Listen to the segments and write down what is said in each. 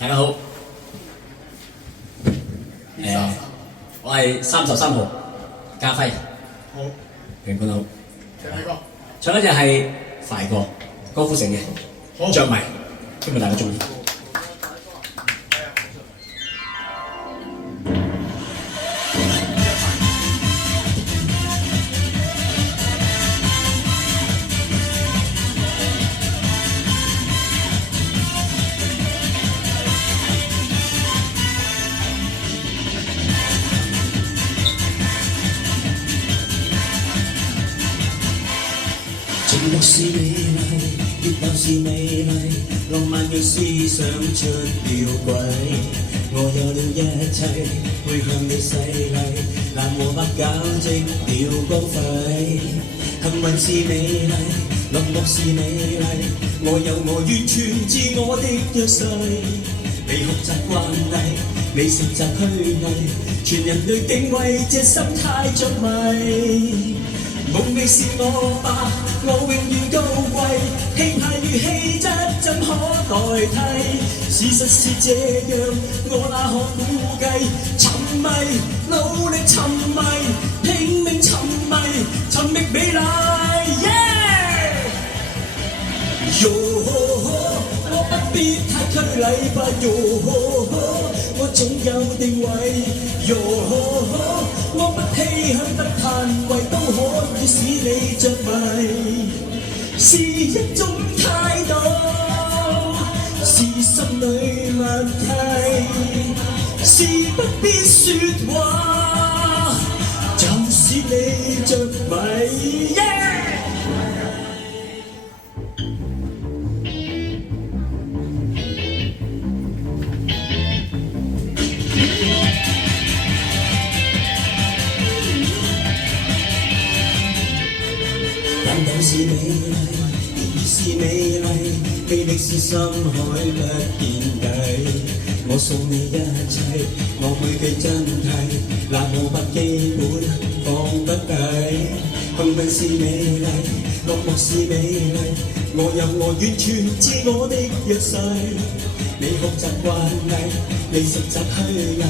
大家好，我係33號家輝，好，評判好，請睇歌。唱一隻係快歌，郭富城嘅好《着迷》，希望大家中意。寂寞是美麗，熱鬧是美麗，浪漫讓思想出了軌。我有了一切，會向你洗禮，難和百搞積了光輝。幸運是美麗，落寞是美麗，我有我完全自我的約誓。未學習慣例，未實習虛偽，全人類定位這心態着迷。夢未是我吧，我永遠高貴，氣派與氣質怎可代替？事實是這樣，我哪可估計？沉迷，努力沉迷，拼命沉迷，尋覓美麗。喲，我不必太拘禮吧，喲，我總有定位，喲，我不唏噓不嘆為，都可以使你着迷，是一種態度，是心裏默契，是不必說話，就使你着迷。眼斗是美麗，意是美麗，魅力是深海不見底。我送你一切，我每句真諦，那無不基本放不低。幸運是美麗，落寞是美麗，我有我完全自我的約誓。未學習慣例，未實習虛偽，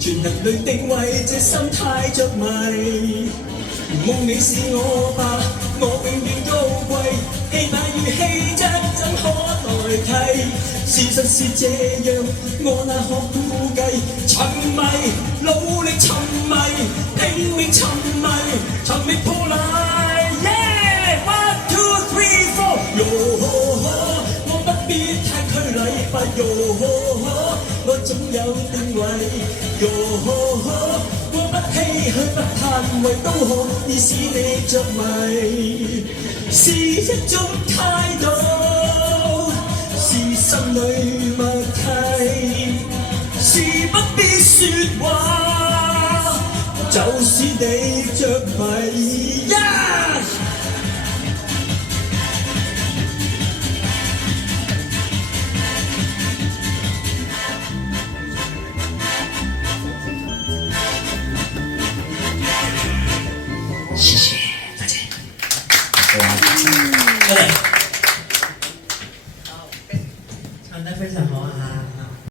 全人類定位這心態着迷。夢你是我吧，我永遠高貴，氣派與氣質怎可代替？事實是這樣，我哪可估計？沉迷，努力沉迷，拼命沉迷，尋覓破例。Yeah, 1, 2, 3, 4，我不必太拘禮吧，我總有定位，我不唏噓不嘆為，都可以使你着迷，是一種態度，是心裏默契，是不必說話，就使你着迷。謝謝。